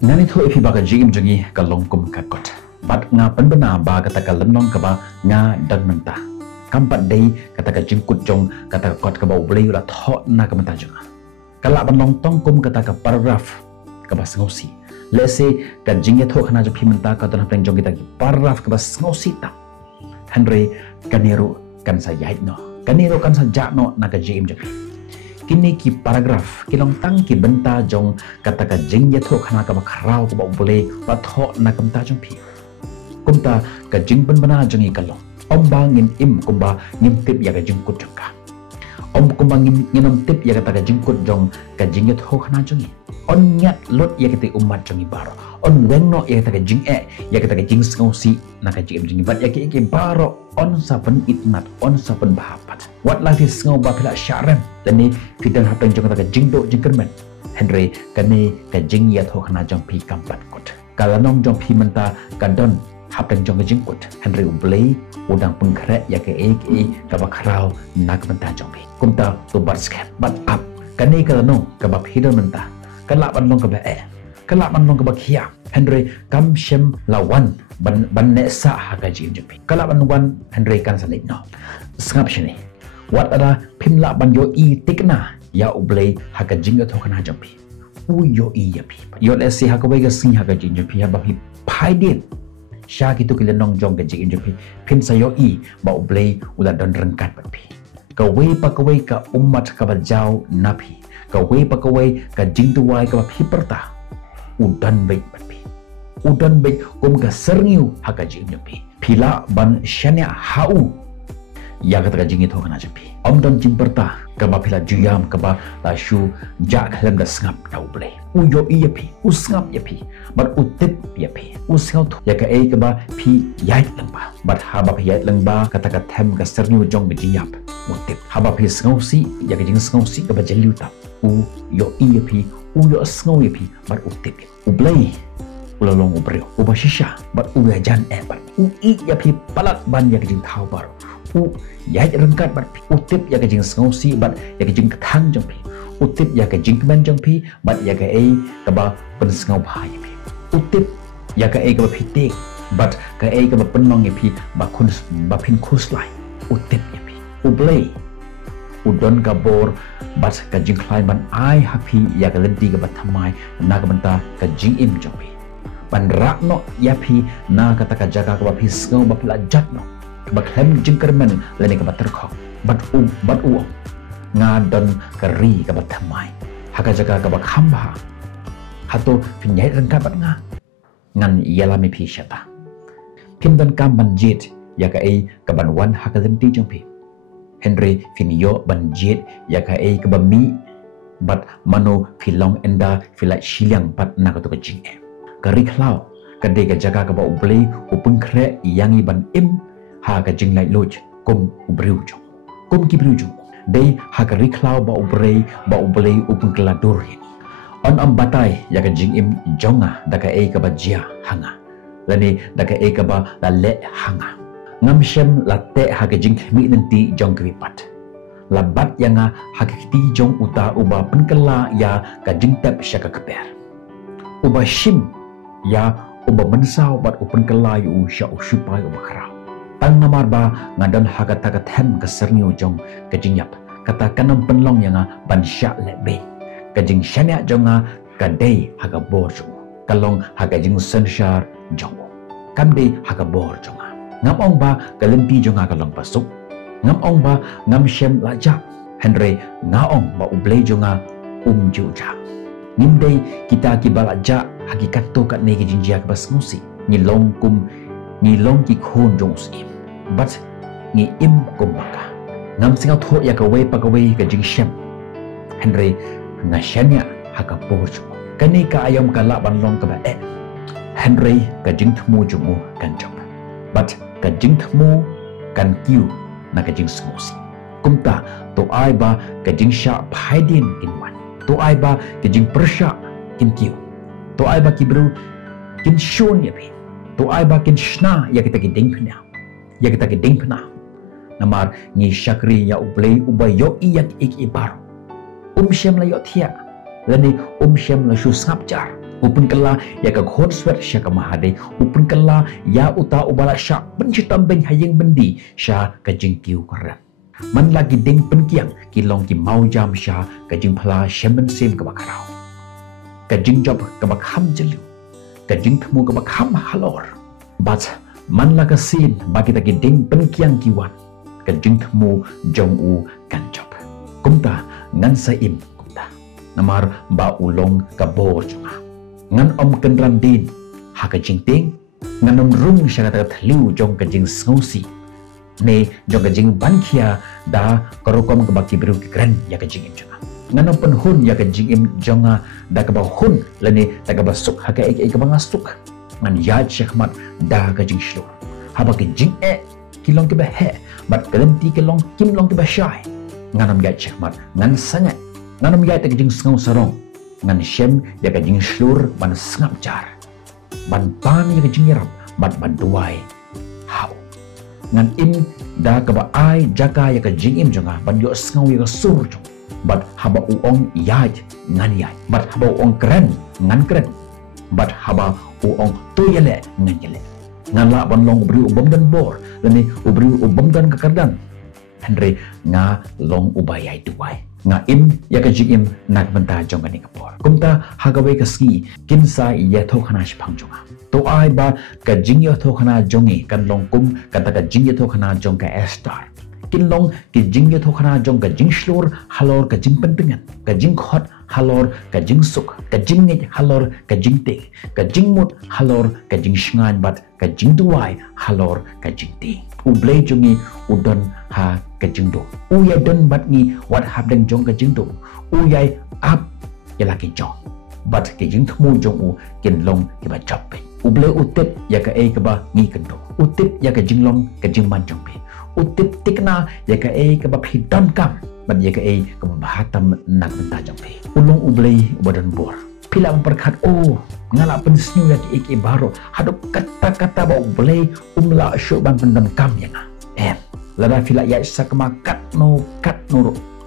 Ngani tho ipi baga jigim jungi kalong kum kakot. Bat nga penbena ba kata kalenong kaba nga dan mentah. Kampat day kata ka jingkut jong kata kot kaba ublay ula tho na kamenta junga. Kala banlong tong kum kata ka paragraph kaba sengosi. Lese ka jingya tho khana jo pimenta ka tan hapeng jong kita ki paragraph kaba sengosi ta. Henry kanero kan sa yait no. Kanero kan sa jakno na ka jigim jungi. Kini ki paragraf kilong tang ki benta jong kata ka jing ya tho khana ka bakrao ko bole ba tho na kamta jong pi kumta ka jing ban bana jong ikalong om ba ngin im kumba ngim tip ya ka jing kut jong ka om kumba ngin tip ya kata ka jing kut jong ka jing ya tho khana jong on nyat lot ya kete umat jong baro on wengno ya kata ka jing ya kata ka jing ngosi na ka jing jing bat ya ki baro on saben itnat on saben bahapat what life is ngau ba phila sharem lani fidan hapeng jong ka jingdo jingkermen Henry kani ka jing ya tho khana jong pi kampat kot kala nong jong pi menta kadon hapeng jong ka jingkut Henry ublei udang pengkre ya ke ka bakrao nak menta jong pi kumta to barsket but up kani kala nong ka ba hidan menta kala ban long ka ba kala ban long ka ba khia Henry kam shem lawan ban ne sa ha ka jing jong pi kala ban wan Henry kan sa no skap shini wat ada pimla ban yo i tikna ya ublei haka jinga tho kana jampi u yo i ya pi yo le se haka wega sing haka jing jampi ha ba pi phaidin sha ki tu kilen nong jong ka jing jampi pin sa yo i ba ublei ula don rengkat ba pi ka we pa ka we ka umat ka ba jau napi ka we pa ka we ka jing tu wai ka ba pi perta udan baik ba pi udan baik kum ka serniu haka jing jampi pila ban shania hau ya kata jingi tho kana jampi om don jimperta kaba phila juyam kaba la shu ja khlem da sngap da uble u yo i yapi u sngap yapi but u tip yapi u sngap ya ka e kaba phi yait lengba but haba phi yait lengba kata ka them ka sernu jong be jiyap u tip haba phi sngau si ya ka jing sngau si kaba jeliu ta u yo i yapi u yo sngau yapi but u tip uble ulalong ubreo u ba shisha but u ya jan e but u i yapi palat ban ya ka jing thau bar u ya rengkat bat utip ya ka jing ngosi bat ya ka jing thang jong pi utip ya ka jing men jong pi bat ya ka e ka ba pen ngau bhai pi utip ya ka e ka ba phitik bat ka e ka ba penong pi ba khun ba phin khus lai utip ya pi ublei udon ka bor bat ka jing khlai ban ai happy ya ka lenti ka ba thamai na ka banta ka jing im jong pi ban rakno ya pi na ka ta ka jaga ka ba phi ngau ba phla jat no baklem jingkermen leni ka baterkhok bat u nga don kari ka bathamai haka jaga ka bakhamba hato pinyai rengka bat nga ngan yala mi phi shata pindon kam banjit ya ka ei ka banwan haka lenti jongpi Henry finyo banjit ya ka ei ka bami bat mano filong enda filai shiliang pat na ka to ka jing kari khlau ka de ka jaga ka ba ublei upung kre yangi ban im ha ka jing lai loj kum ubriu jo kum ki briu jo dei ha ka riklau ba ubrei upun kla dorhi on am batai ya ka jing im jonga da ka e ka ba jia hanga lani da ka e ka ba la le hanga ngam shem la te ha ka jing mi nanti jong ki pat la bat yanga ha ka ti jong uta uba pen kala ya ka jing tap sha ka kaper uba shim ya uba mensau bat upun kala yu sha ushupai uba kharau tang namar ba ngadon hakat takat hem ke serniu jong ke jingyap kata kanam penlong yang ban sya lebe ke jing shania jonga ka dei haga bor jong kalong haga jing senshar jong kam dei haga bor jonga ngam ong ba kalenti jonga kalong pasuk ngam ong ba ngam shem laja Henry ngaong ba ublei jonga juja nim dei kita ki balaja hakikat to kat ne ke jingjia ka bas ngusi ni long kum ni long ki khon jong sim but ni im kumbaka ngam singa tho ya ka we pa ka we ka jing shem Henry na shania haka porjo kani ka ayam ka la ban long ka ba Henry ka jing thmu jumu kan job but ka jing thmu kan kiu na ka jing smosi kumta to ai ba ka jing sha phaidin in wan to ai ba ka jing persha kin kiu to ai ba ki bru kin shon ya bi to ai ba kin shna ya kita ki ding phna ya kita ki ding phna namar ni shakri ya ublei ubayo iyak ik ibar shem la yo thia lani shem la shu snapjar upun kala ya ka khot swet sya ka mahade upun kala ya uta ubala sya pencitam ben hayeng bendi sya ka jingkiu karan man lagi ding penkiang kilong ki mau jam sya ka jing phala shemen sim ka bakarau ka jing job ka bakham jelu ka jing thmu ka bakham halor but man la ka sin bagi ta ki ding penkiang kiwan ka jing thmu jong u kan job kumta ngan sa im kumta namar ba ulong ka bor chunga ngan kenran din ha ka jing ting ngan rung sya ka thliu jong ka jing sngosi ne jong ka jing bankhia da korokom ka baki biru ki kran ya ka jing im chunga ngan penhun ya ka jing im jonga da ka ba hun lene da ka ba suk ha ka ek ka ba ngasuk ngan ya chekmat da ka jing shlo ha ba ka jing kilong ki ba he bat kalenti kilong kim long ki ba shai nganam ya chekmat ngan sangat nganam ya ta ka jing sngo sarong ngan shem ya ka jing shlur ban sngap jar ban ban ya ka jing yaram bat ban duai hau ngan im da ka ba ai jaka ya ka jing im jonga ban yo sngo ya ka sur jong bat haba uong yaj ngan yaj bat haba uong keren ngan keren bat haba uong tuyele ngan yele ngan la ban long ubri ubom dan bor lani ubri ubom dan kakardan Henry nga long ubayay duway nga im ya ka jing im nagbanta jong ani kapor kumta hagaway ka ski kinsa iya tho khana shpang jonga to ai ba ka jing ya tho khana jongi kan long kum kata ka jing ya tho khana jong ka star kin long ki jing ya tho khana jong ka jing shlor halor ka jing pentengan ka jing khot halor ka jing suk ka jing nge halor ka jing te ka jing mut halor ka jing shngan bat ka jing duwai halor ka jing te ublay jongi udon ha ka jing do uyay don bat ni wat hab deng jong ka jing do uyay ap yala ki jong bat ki jing thmu jong u kin long ki ba chap pe ublay utip ya ka e ka ba ngi kendo utip ya ka jing long ka jing man jong pe utip tikna ya ka e ka ba phi don kam bat ya ka e ka ba bahatam nak benta jong pe ulong ublay badan bor pila memperkat ngala pensniu ya ki eke baro hadap kata-kata ba ublay umla syuban pendan kam yang lada fila ya sakma kat no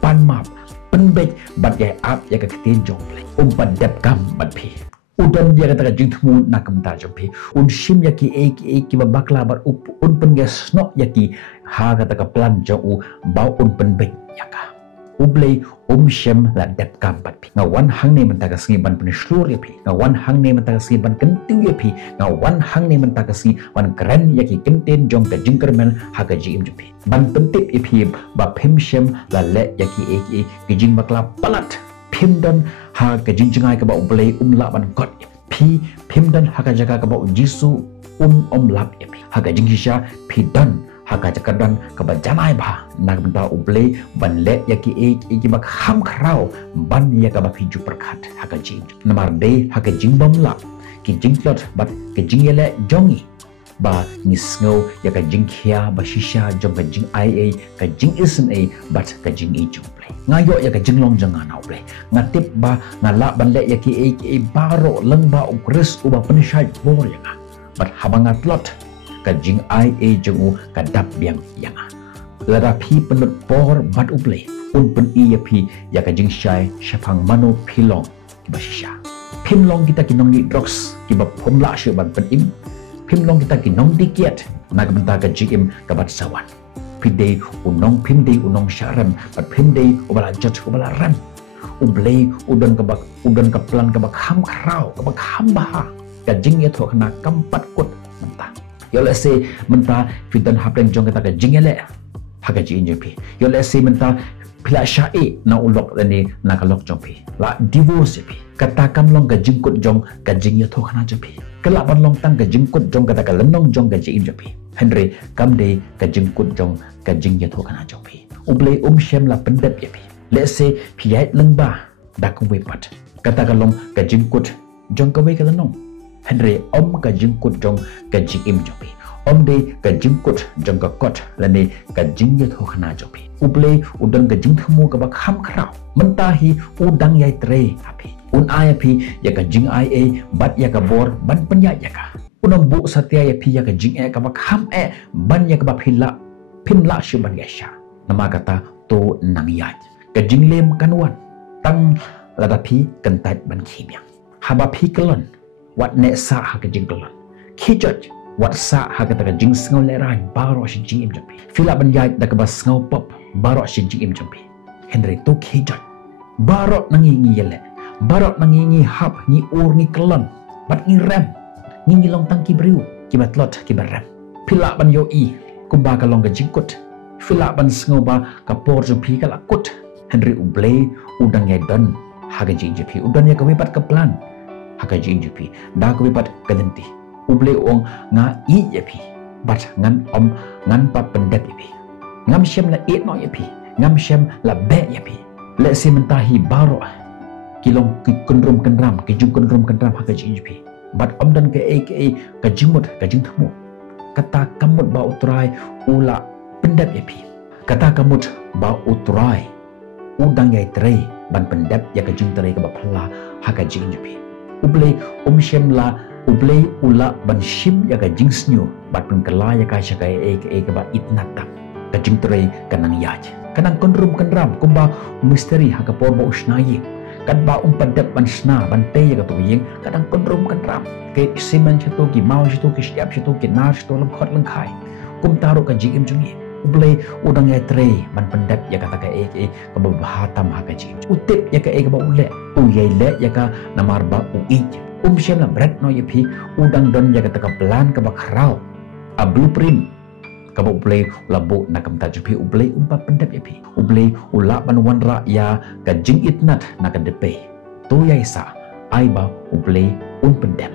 pan map penbek bat ya ap ya ka ketin jong play umpat dep kam bat phi udon dia kata jing thmu nak benta jong pe un shim ya ki eke ba bakla bat un pen ya snok ya ki ha kata ka plan jong u ba un penbek ya ka ublay shem la dep kam bat pi nga wan hang ne menta ka singi ban pen shlur ya pi nga wan hang ne menta ka singi ban kentiu ya pi nga wan hang ne menta ka singi wan keren ya ki kenten jong ka jingkermen ha ka ji im pi ban pentip ya pi ba phim shem la le ya ki ki jing bakla palat phim dan ha ka jing jingai ka ba ublay la ban got ya pi phim dan ha ka jaga ka ba jisu lap ya pi ha ka jing hisha pi dan haka cakadan kaba jamai ba nak benta ublay ban le ya ki ki bak ham khrau ban ya kaba phiju perkhat haka jing namar de haka jing bamla ki jing klot bat ki jing yele jongi ba nisngo ya ka jing khia ba shisha jong ka jing ia ka jing isen a bat ka jing e jong play ngayo ya ka jing long jang na ublay ngatip ba ngala ban le ya ki baro leng ba ukris uba penshai bor ya bat habangat lot ka jing ia jong ka dap biang yang lada phi penut por bat ublay un pen iya phi ya ka jing shai shapang mano philong ba shisha phimlong kita kinong ni drugs ki ba phomla she ban pen im phimlong kita kinong dikiat nak benta ka jing ka bat sawan phidei unong phimdei unong sharam bat phimdei ubala jat ubala ran ublay udon ka plan ka bak ham khrau ka bak ham ba ka jing ya tho khana kampat kut menta yo let's say menta fidan hapeng jong kata ka jingele haga ji injepi yo let's say menta pila syai na ulok ni na kalok jong pi la divorce pi kata kam long ka jingkut jong ka jing ya tho khana jepi kala ban long tang ka jingkut jong kata ka lenong jong ka ji injepi henry kam de ka jingkut jong ka jing ya tho khana jong pi ublay shem la pendep ya pi let's say pi yai lengba da kong we pat kata ka long ka jingkut jong ka we ka lenong henry ka jingkut jong ka jing im jong pi de ka jingkut jong ka kot lani ka jing ya tho khana jong pi ublay udang ka jing thmu ka bak ham khrau menta hi udang yai tre api un ai api ya ka jing ia bat ya ka bor ban penya ya ka unam bu satya ya pi ya ka jing ka bak ham ban ya ka ba phimla shu ban ya sha nama kata to nang ya ka jing lem kanwan tang lada pi kentat ban khimya haba pikelon wat ne sa ha ka jingkelon kijot wat sa ha ka ta jing sngo le ran baro shi jing im jampi fila ban yai da ka ba sngo pop baro shi jing im jampi Henry tu kijot baro nangi yele baro nangi hap ni ur ni kelon bat ni rem ni long tang ki briu ki bat lot ki bar rem fila ban yo i kumba ka long ka jingkut fila ban sngo ba ka por jampi ka lakut Henry ublay udang ya don haga jing jampi udan ya ka wipat ka plan haga jing jampi da ka wipat ka denti ublay ong nga i yapi bat ngan om ngan pa pendep yapi ngam shem la et no yapi ngam shem la be yapi le si mentahi baro kilong ki kundrum kendram ki jung kundrum kendram haga jing jampi bat om dan ke ka jingmut ka jing thamu kata kamut ba utrai ula pendep yapi kata kamut ba utrai udang yai tray ban pendep ya ka jing tray ka ba phla haga jing jampi ublay shem la ublay ula ban shim ya ka jing snyu bat pen kala ya ka shaka ka ba itnatam ka jing tray kanang yaj kanang kondrum kendram kumba misteri ha ka por ba usnayi kat ba padap ban sna ban te ya ka to yeng kadang kondrum kendram ke simen chito ki mau chito ki siap chito ki nar chito lam khot lang khai kum taru ka jing im jungi ublay udang ya tray ban pendap ya kata ka ka ba bahatam ha ka jing utip ya ka ba ule u yai le ya ka namar ba u ij shem la bread no yapi udang don ya kata ka plan ka ba khrau a blueprint ka ba ublay la bo na kam ta jupi ublay umpa pendap yapi ublay ula ban wanra ya ka jing itnat na ka depe tu yai sa ai ba ublay pendap